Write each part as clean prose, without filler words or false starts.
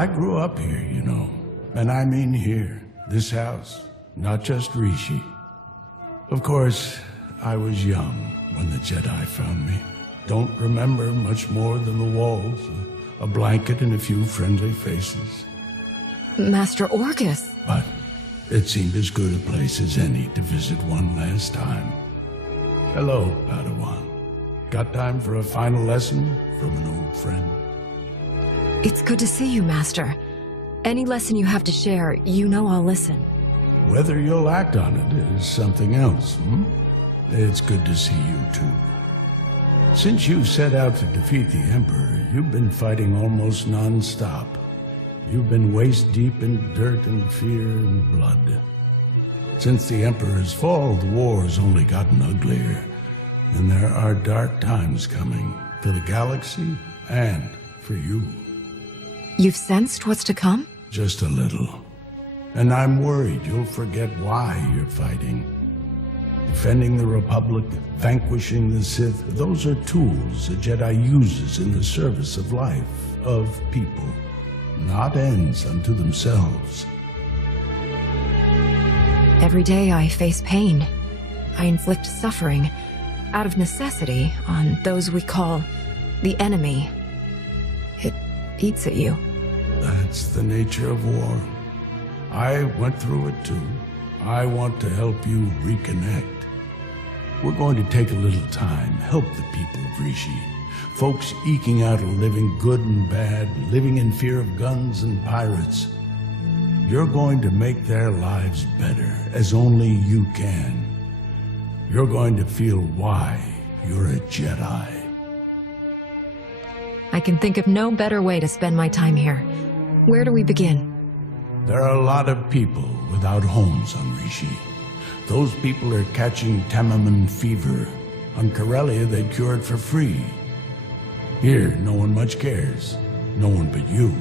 I grew up here, you know. And I mean here, this house, not just Rishi. Of course, I was young when the Jedi found me. Don't remember much more than the walls, a blanket and a few friendly faces. Master Orgus. But it seemed as good a place as any to visit one last time. Hello, Padawan. Got time for a final lesson from an old friend? It's good to see you, Master. Any lesson you have to share, you know I'll listen. Whether you'll act on it is something else, It's good to see you, too. Since you set out to defeat the Emperor, you've been fighting almost non-stop. You've been waist-deep in dirt and fear and blood. Since the Emperor's fall, the war's only gotten uglier. And there are dark times coming for the galaxy and for you. You've sensed what's to come? Just a little. And I'm worried you'll forget why you're fighting. Defending the Republic, vanquishing the Sith, those are tools a Jedi uses in the service of life, of people, not ends unto themselves. Every day I face pain. I inflict suffering, out of necessity, on those we call the enemy. It eats at you. That's the nature of war. I went through it too. I want to help you reconnect. We're going to take a little time, help the people of Rishi. Folks eking out a living, good and bad, living in fear of guns and pirates. You're going to make their lives better, as only you can. You're going to feel why you're a Jedi. I can think of no better way to spend my time here. Where do we begin? There are a lot of people without homes on Rishi. Those people are catching Tamaman fever. On Corellia, they cure it for free. Here, no one much cares. No one but you.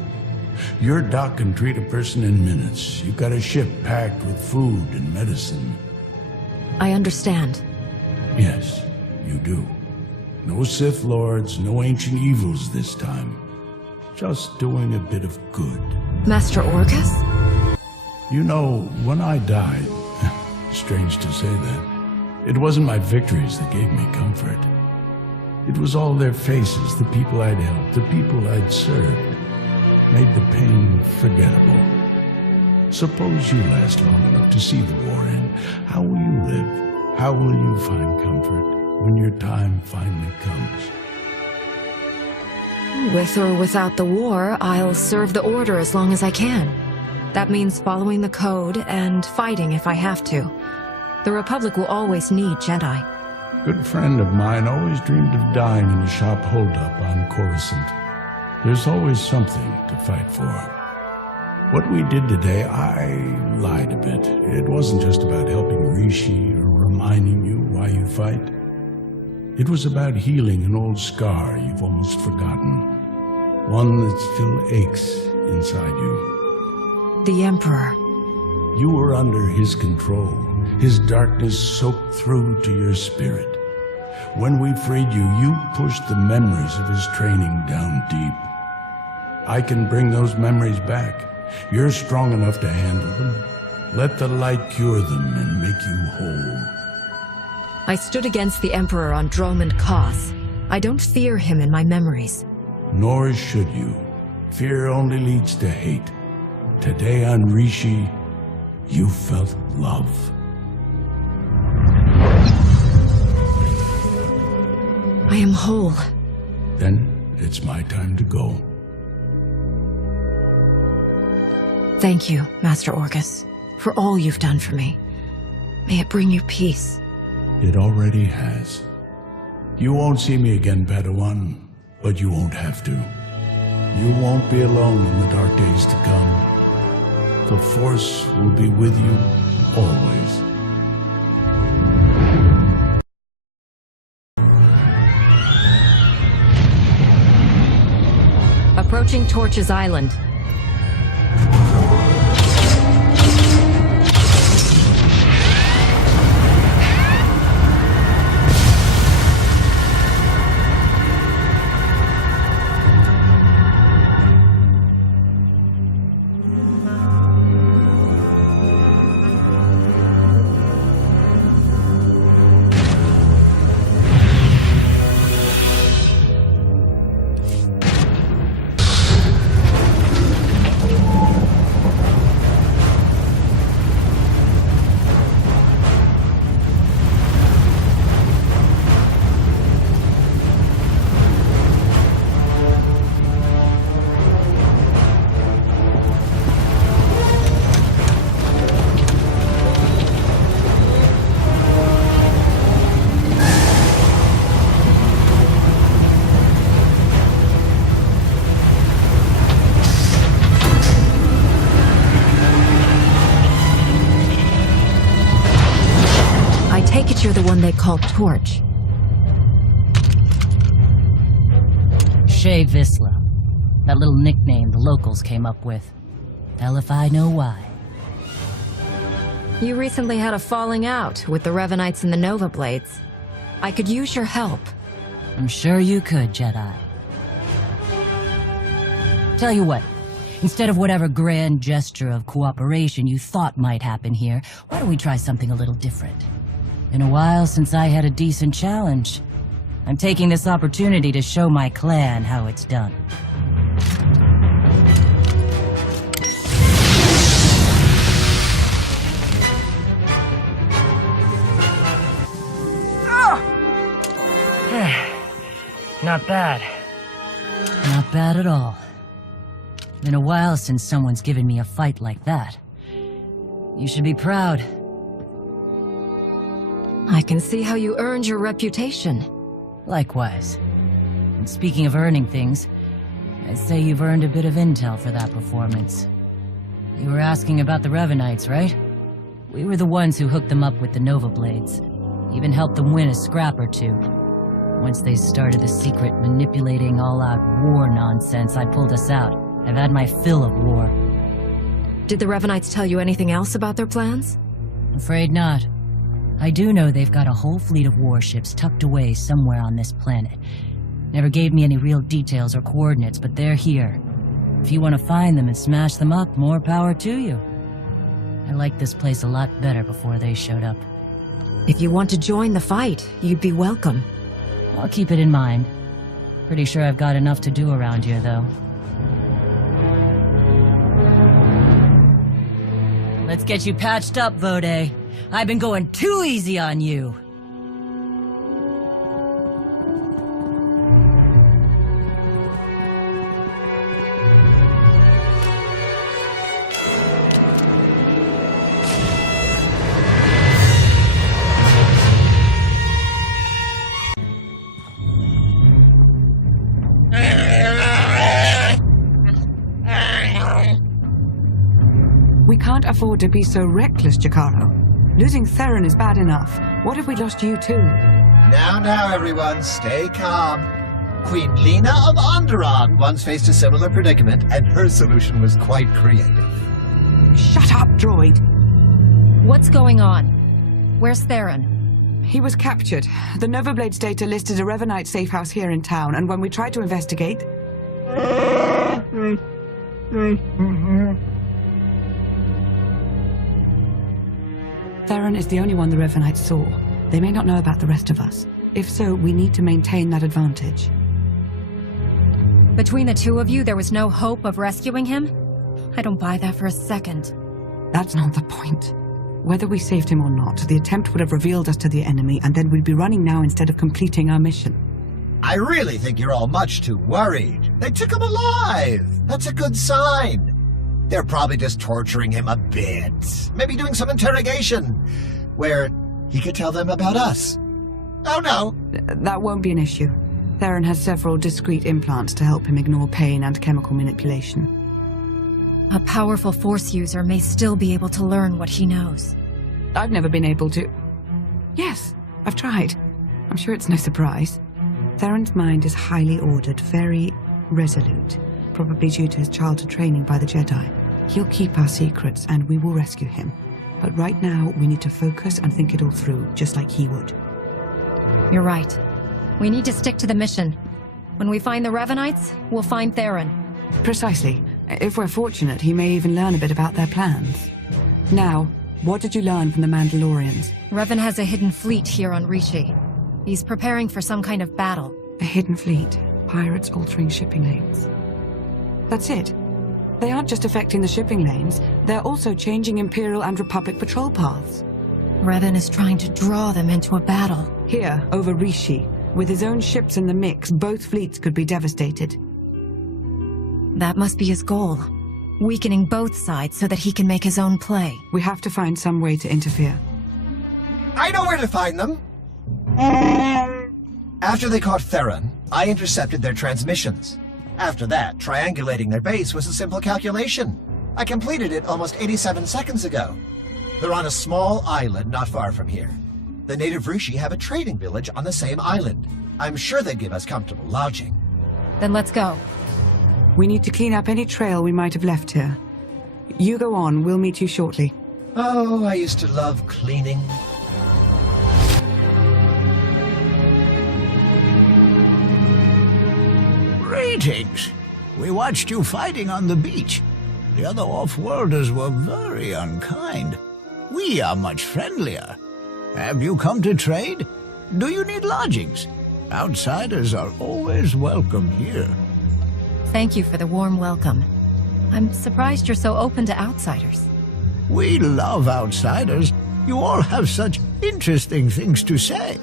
Your doc can treat a person in minutes. You've got a ship packed with food and medicine. I understand. Yes, you do. No Sith Lords, no ancient evils this time. Just doing a bit of good. Master Orgus? You know, when I died, strange to say that, it wasn't my victories that gave me comfort. It was all their faces, the people I'd helped, the people I'd served, made the pain forgettable. Suppose you last long enough to see the war end. How will you live? How will you find comfort when your time finally comes? With or without the war, I'll serve the Order as long as I can. That means following the code and fighting if I have to. The Republic will always need Jedi. Good friend of mine always dreamed of dying in a shop holdup on Coruscant. There's always something to fight for. What we did today, I lied a bit. It wasn't just about helping Rishi or reminding you why you fight. It was about healing an old scar you've almost forgotten. One that still aches inside you. The Emperor. You were under his control. His darkness soaked through to your spirit. When we freed you, you pushed the memories of his training down deep. I can bring those memories back. You're strong enough to handle them. Let the light cure them and make you whole. I stood against the Emperor on Dromund Kos. I don't fear him in my memories. Nor should you. Fear only leads to hate. Today on Rishi, you felt love. I am whole. Then it's my time to go. Thank you, Master Orgus, for all you've done for me. May it bring you peace. It already has. You won't see me again, Padawan, but you won't have to. You won't be alone in the dark days to come. The Force will be with you always. Approaching Torches Island. one they call Torch. Shay Visla. That little nickname the locals came up with. Hell if I know why. You recently had a falling out with the Revanites and the Nova Blades. I could use your help. I'm sure you could, Jedi. Tell you what, instead of whatever grand gesture of cooperation you thought might happen here, why don't we try something a little different? Been a while since I had a decent challenge. I'm taking this opportunity to show my clan how it's done. Not bad. Not bad at all. Been a while since someone's given me a fight like that. You should be proud. I can see how you earned your reputation. Likewise. And speaking of earning things, I'd say you've earned a bit of intel for that performance. You were asking about the Revanites, right? We were the ones who hooked them up with the Nova Blades. Even helped them win a scrap or two. Once they started the secret manipulating all-out war nonsense, I pulled us out. I've had my fill of war. Did the Revanites tell you anything else about their plans? Afraid not. I do know they've got a whole fleet of warships tucked away somewhere on this planet. Never gave me any real details or coordinates, but they're here. If you want to find them and smash them up, more power to you. I liked this place a lot better before they showed up. If you want to join the fight, you'd be welcome. I'll keep it in mind. Pretty sure I've got enough to do around here, though. Let's get you patched up, Vode. I've been going too easy on you. We can't afford to be so reckless, Jakaro. Losing Theron is bad enough. What if we lost you too? Now, everyone, stay calm. Queen Lena of Onderon once faced a similar predicament, and her solution was quite creative. Shut up, droid! What's going on? Where's Theron? He was captured. The Nova Blades data listed a Revanite safe house here in town, and when we tried to investigate... Theron is the only one the Revanites saw. They may not know about the rest of us. If so, we need to maintain that advantage. Between the two of you, there was no hope of rescuing him? I don't buy that for a second. That's not the point. Whether we saved him or not, the attempt would have revealed us to the enemy, and then we'd be running now instead of completing our mission. I really think you're all much too worried. They took him alive. That's a good sign. They're probably just torturing him a bit. Maybe doing some interrogation, where he could tell them about us. Oh no. That won't be an issue. Theron has several discrete implants to help him ignore pain and chemical manipulation. A powerful Force user may still be able to learn what he knows. I've never been able to... Yes, I've tried. I'm sure it's no surprise. Theron's mind is highly ordered, very resolute, probably due to his childhood training by the Jedi. He'll keep our secrets, and we will rescue him. But right now, we need to focus and think it all through, just like he would. You're right. We need to stick to the mission. When we find the Revanites, we'll find Theron. Precisely. If we're fortunate, he may even learn a bit about their plans. Now, what did you learn from the Mandalorians? Revan has a hidden fleet here on Rishi. He's preparing for some kind of battle. A hidden fleet. Pirates altering shipping lanes. That's it. They aren't just affecting the shipping lanes, they're also changing Imperial and Republic patrol paths. Revan is trying to draw them into a battle. Here, over Rishi. With his own ships in the mix, both fleets could be devastated. That must be his goal. Weakening both sides so that he can make his own play. We have to find some way to interfere. I know where to find them. After they caught Theron, I intercepted their transmissions. After that, triangulating their base was a simple calculation. I completed it almost 87 seconds ago. They're on a small island not far from here. The native Rishi have a trading village on the same island. I'm sure they'd give us comfortable lodging. Then let's go. We need to clean up any trail we might have left here. You go on, we'll meet you shortly. Oh, I used to love cleaning. Greetings. We watched you fighting on the beach. The other off-worlders were very unkind. We are much friendlier. Have you come to trade? Do you need lodgings? Outsiders are always welcome here. Thank you for the warm welcome. I'm surprised you're so open to outsiders. We love outsiders. You all have such interesting things to say.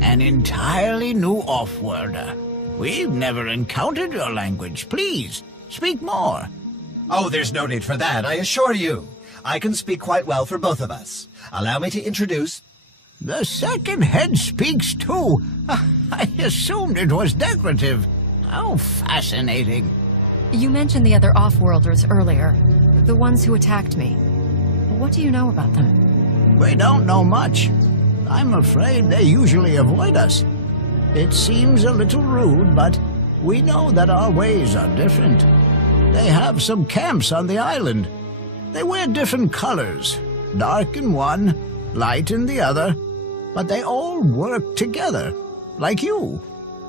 An entirely new off-worlder. We've never encountered your language. Please, speak more. Oh, there's no need for that, I assure you. I can speak quite well for both of us. Allow me to introduce... The second head speaks too. I assumed it was decorative. How fascinating. You mentioned the other off-worlders earlier. The ones who attacked me. What do you know about them? We don't know much. I'm afraid they usually avoid us. It seems a little rude, but we know that our ways are different. They have some camps on the island. They wear different colors, dark in one, light in the other, but they all work together, like you.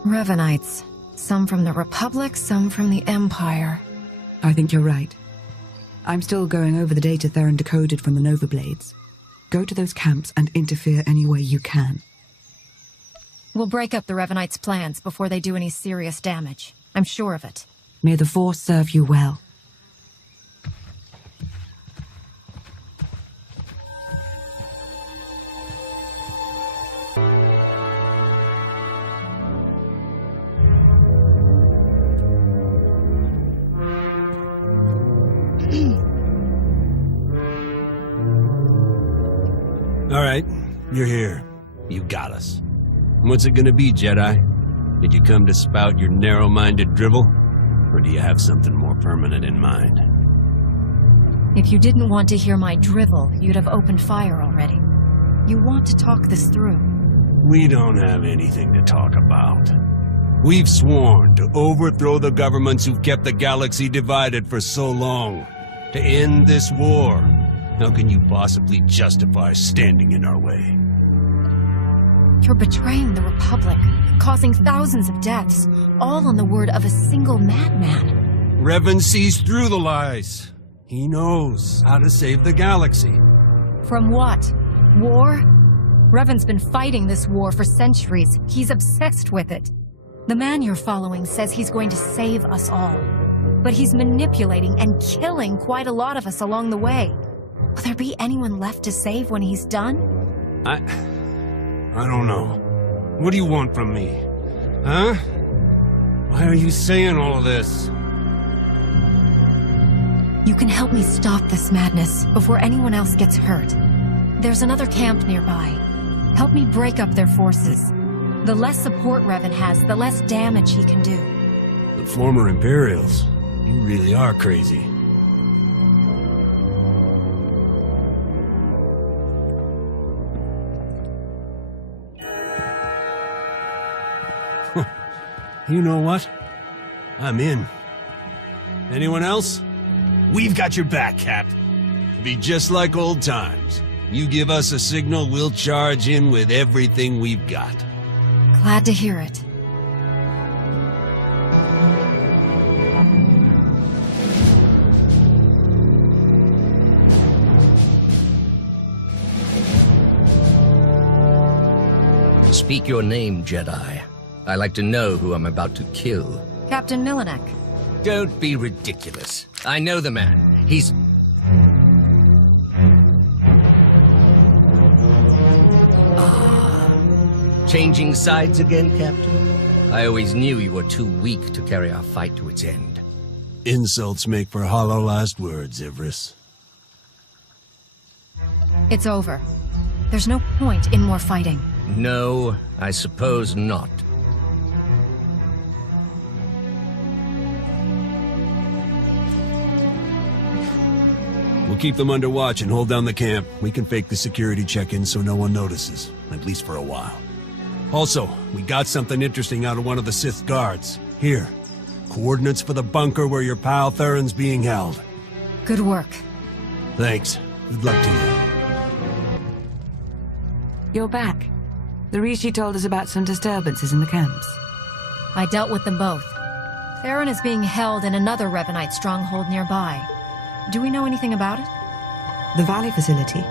Revanites. Some from the Republic, some from the Empire. I think you're right. I'm still going over the data Theron decoded from the Nova Blades. Go to those camps and interfere any way you can. We'll break up the Revanites' plans before they do any serious damage. I'm sure of it. May the Force serve you well. All right, you're here. You got us. What's it gonna be, Jedi? Did you come to spout your narrow-minded drivel? Or do you have something more permanent in mind? If you didn't want to hear my drivel, you'd have opened fire already. You want to talk this through. We don't have anything to talk about. We've sworn to overthrow the governments who've kept the galaxy divided for so long. To end this war. How can you possibly justify standing in our way? You're betraying the Republic, causing thousands of deaths, all on the word of a single madman. Revan sees through the lies. He knows how to save the galaxy. From what? War? Revan's been fighting this war for centuries. He's obsessed with it. The man you're following says he's going to save us all. But he's manipulating and killing quite a lot of us along the way. Will there be anyone left to save when he's done? I don't know. What do you want from me? Huh? Why are you saying all of this? You can help me stop this madness before anyone else gets hurt. There's another camp nearby. Help me break up their forces. The less support Revan has, the less damage he can do. The former Imperials. You really are crazy. You know what? I'm in. Anyone else? We've got your back, Cap. Be just like old times. You give us a signal, we'll charge in with everything we've got. Glad to hear it. Speak your name, Jedi. I like to know who I'm about to kill. Captain Milinek. Don't be ridiculous. I know the man. He's... Changing sides again, Captain? I always knew you were too weak to carry our fight to its end. Insults make for hollow last words, Ivris. It's over. There's no point in more fighting. No, I suppose not. We'll keep them under watch and hold down the camp. We can fake the security check-in so no one notices, at least for a while. Also, we got something interesting out of one of the Sith guards. Here, coordinates for the bunker where your pal Theron's being held. Good work. Thanks. Good luck to you. You're back. The Rishi told us about some disturbances in the camps. I dealt with them both. Theron is being held in another Revanite stronghold nearby. Do we know anything about it? The Valley facility?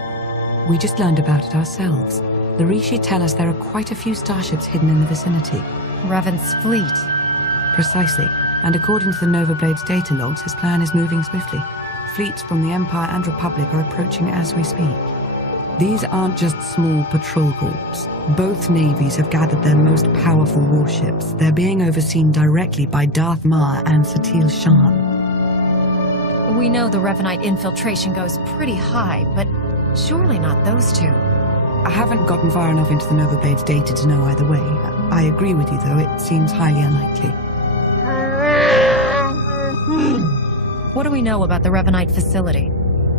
We just learned about it ourselves. The Rishi tell us there are quite a few starships hidden in the vicinity. Revan's fleet. Precisely. And according to the Nova Blade's data logs, his plan is moving swiftly. Fleets from the Empire and Republic are approaching as we speak. These aren't just small patrol groups. Both navies have gathered their most powerful warships. They're being overseen directly by Darth Mar and Satil Shan. We know the Revanite infiltration goes pretty high, but surely not those two. I haven't gotten far enough into the Nova Blade's data to know either way. I agree with you, though. It seems highly unlikely. What do we know about the Revanite facility?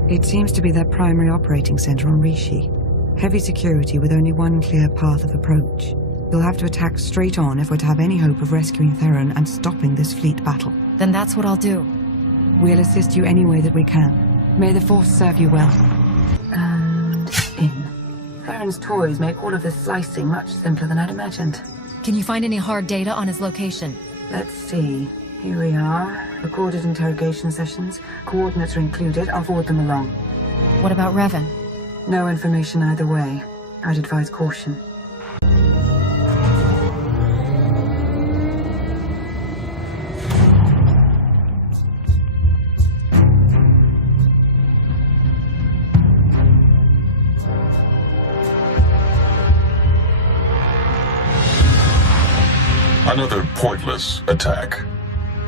It seems to be their primary operating center on Rishi. Heavy security with only one clear path of approach. You'll have to attack straight on if we're to have any hope of rescuing Theron and stopping this fleet battle. Then that's what I'll do. We'll assist you any way that we can. May the Force serve you well. And in. Theron's toys make all of this slicing much simpler than I'd imagined. Can you find any hard data on his location? Let's see. Here we are. Recorded interrogation sessions. Coordinates are included. I'll forward them along. What about Revan? No information either way. I'd advise caution. Another pointless attack.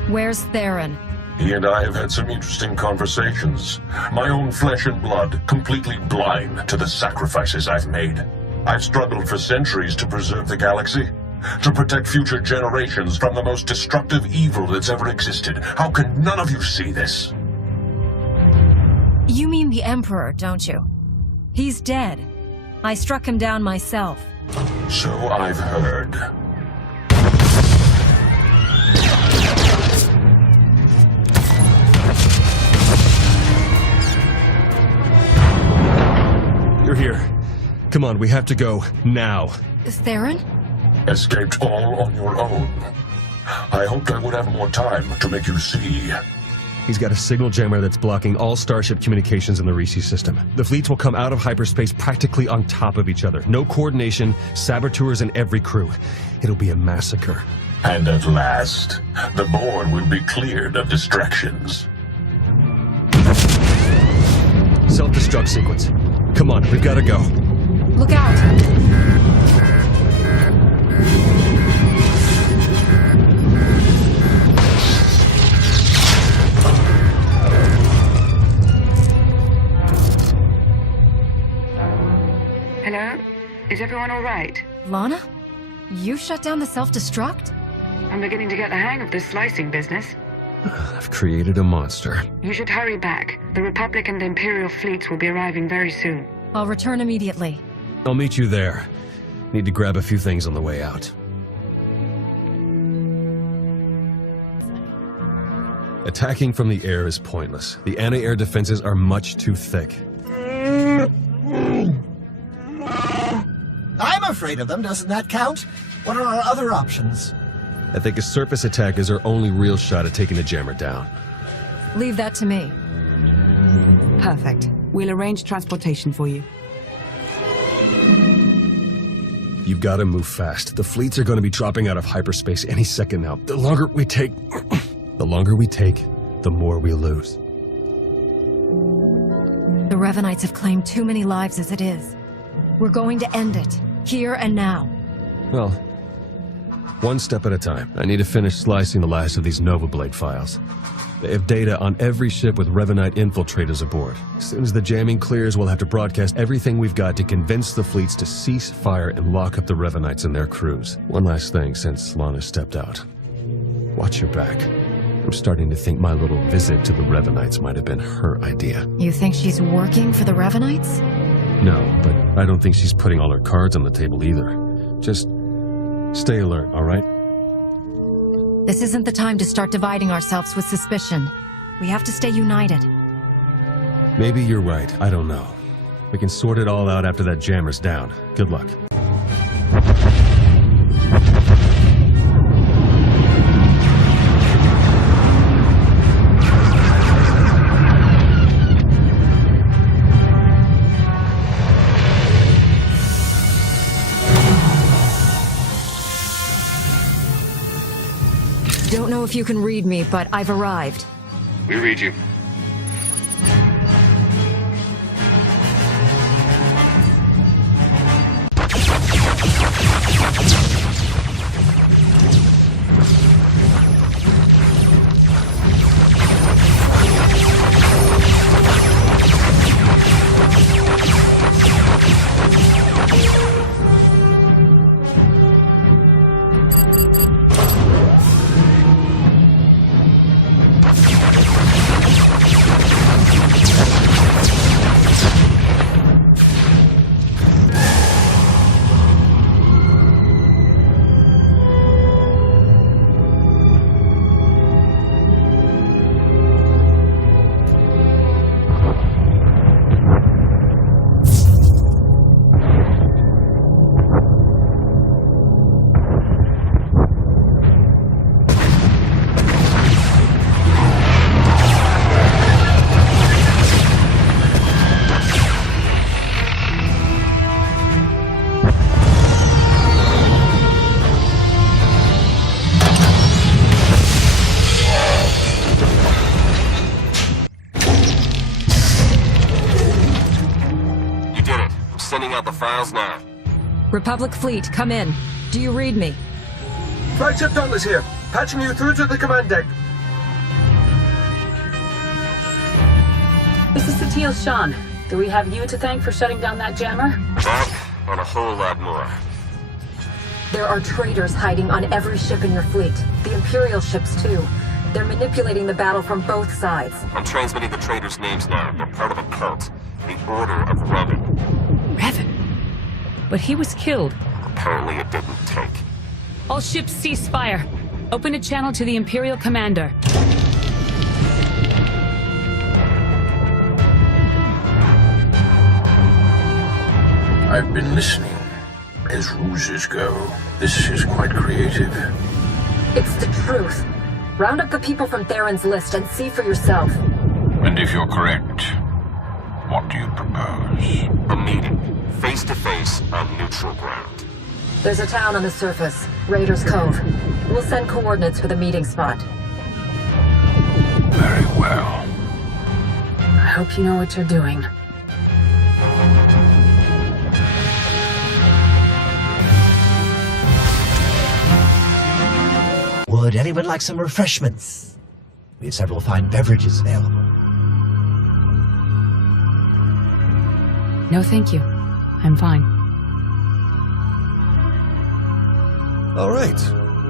Where's Theron? He and I have had some interesting conversations. My own flesh and blood, completely blind to the sacrifices I've made. I've struggled for centuries to preserve the galaxy, to protect future generations from the most destructive evil that's ever existed. How can none of you see this? You mean the Emperor, don't you? He's dead. I struck him down myself. So I've heard. You're here. Come on, we have to go. Now. Theron? Escaped all on your own. I hoped I would have more time to make you see. He's got a signal jammer that's blocking all Starship communications in the Rishi system. The fleets will come out of hyperspace practically on top of each other. No coordination, saboteurs in every crew. It'll be a massacre. And at last, the board will be cleared of distractions. Self-destruct sequence. Come on, we've got to go. Look out! Hello? Is everyone all right? Lana? You shut down the self-destruct? I'm beginning to get the hang of this slicing business. I've created a monster. You should hurry back. The Republic and the Imperial fleets will be arriving very soon. I'll return immediately. I'll meet you there. Need to grab a few things on the way out. Attacking from the air is pointless. The anti-air defenses are much too thick. I'm afraid of them, doesn't that count? What are our other options? I think a surface attack is our only real shot at taking the jammer down. Leave that to me. Perfect. We'll arrange transportation for you. You've got to move fast. The fleets are going to be dropping out of hyperspace any second now. The longer we take, the more we lose. The Revanites have claimed too many lives as it is. We're going to end it, here and now. Well, one step at a time. I need to finish slicing the last of these Nova Blade files. They have data on every ship with Revanite infiltrators aboard. As soon as the jamming clears, we'll have to broadcast everything we've got to convince the fleets to cease fire and lock up the Revanites and their crews. One last thing since Lana stepped out. Watch your back. I'm starting to think my little visit to the Revanites might have been her idea. You think she's working for the Revanites? No, but I don't think she's putting all her cards on the table either. Just stay alert, all right? This isn't the time to start dividing ourselves with suspicion. We have to stay united. Maybe you're right. I don't know. We can sort it all out after that jammer's down. Good luck. Don't know if you can read me, but I've arrived. We read you. Sending out the files now. Republic fleet, come in. Do you read me? Flagship Dauntless here, patching you through to the command deck. This is Shan. Do we have you to thank for shutting down that jammer? That, and a whole lot more. There are traitors hiding on every ship in your fleet. The Imperial ships, too. They're manipulating the battle from both sides. I'm transmitting the traitors' names now. They're part of a cult. The Order of Revan. Revan? But he was killed. Apparently it didn't take. All ships cease fire. Open a channel to the Imperial Commander. I've been listening. As ruses go, this is quite creative. It's the truth. Round up the people from Theron's list and see for yourself. And if you're correct, what do you propose? A meeting, face-to-face on neutral ground. There's a town on the surface, Raiders Cove. We'll send coordinates for the meeting spot. Very well. I hope you know what you're doing. Would anyone like some refreshments? We have several fine beverages available. No, thank you. I'm fine. All right.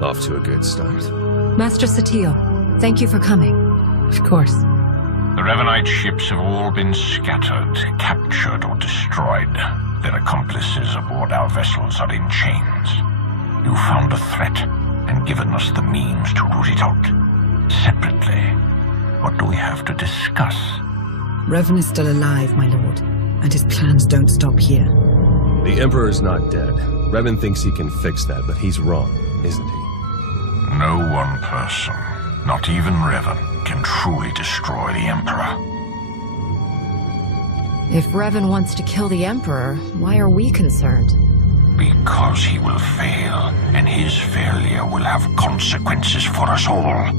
Off to a good start. Master SWTOR, thank you for coming. Of course. The Revanite ships have all been scattered, captured, or destroyed. Their accomplices aboard our vessels are in chains. You found a threat and given us the means to root it out. Separately, what do we have to discuss? Revan is still alive, my lord, and his plans don't stop here. The Emperor's not dead. Revan thinks he can fix that, but he's wrong, isn't he? No one person, not even Revan, can truly destroy the Emperor. If Revan wants to kill the Emperor, why are we concerned? Because he will fail, and his failure will have consequences for us all.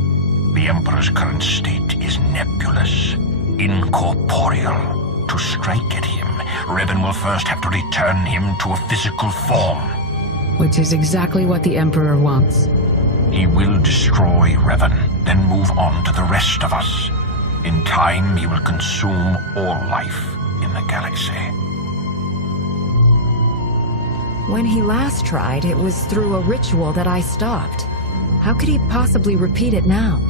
The Emperor's current state is nebulous, incorporeal. To strike at him, Revan will first have to return him to a physical form. Which is exactly what the Emperor wants. He will destroy Revan, then move on to the rest of us. In time, he will consume all life in the galaxy. When he last tried, it was through a ritual that I stopped. How could he possibly repeat it now?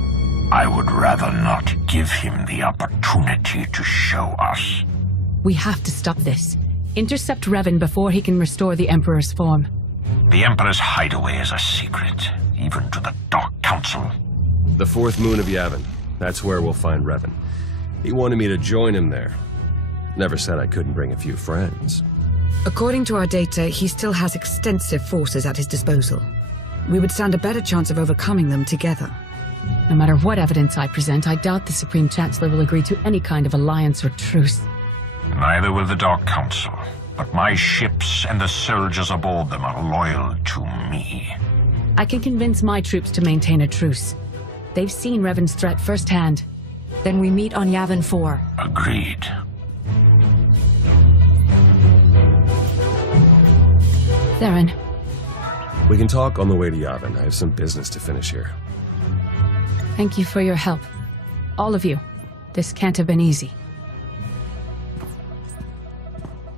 I would rather not give him the opportunity to show us. We have to stop this. Intercept Revan before he can restore the Emperor's form. The Emperor's hideaway is a secret, even to the Dark Council. The fourth moon of Yavin. That's where we'll find Revan. He wanted me to join him there. Never said I couldn't bring a few friends. According to our data, he still has extensive forces at his disposal. We would stand a better chance of overcoming them together. No matter what evidence I present, I doubt the Supreme Chancellor will agree to any kind of alliance or truce. Neither will the Dark Council, but my ships and the soldiers aboard them are loyal to me. I can convince my troops to maintain a truce. They've seen Revan's threat firsthand. Then we meet on Yavin 4. Agreed. Theron. We can talk on the way to Yavin. I have some business to finish here. Thank you for your help. All of you. This can't have been easy.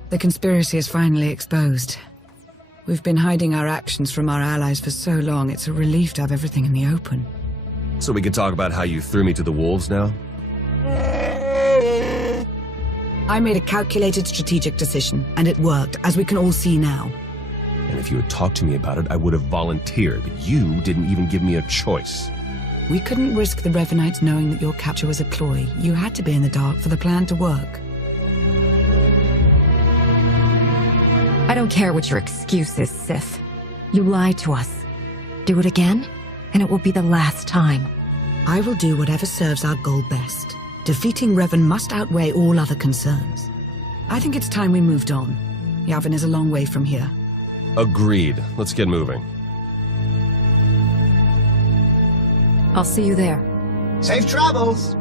The conspiracy is finally exposed. We've been hiding our actions from our allies for so long, it's a relief to have everything in the open. So we can talk about how you threw me to the wolves now? I made a calculated strategic decision, and it worked, as we can all see now. And if you had talked to me about it, I would have volunteered. You didn't even give me a choice. We couldn't risk the Revanites knowing that your capture was a ploy. You had to be in the dark for the plan to work. I don't care what your excuse is, Sith. You lied to us. Do it again, and it will be the last time. I will do whatever serves our goal best. Defeating Revan must outweigh all other concerns. I think it's time we moved on. Yavin is a long way from here. Agreed. Let's get moving. I'll see you there. Safe travels!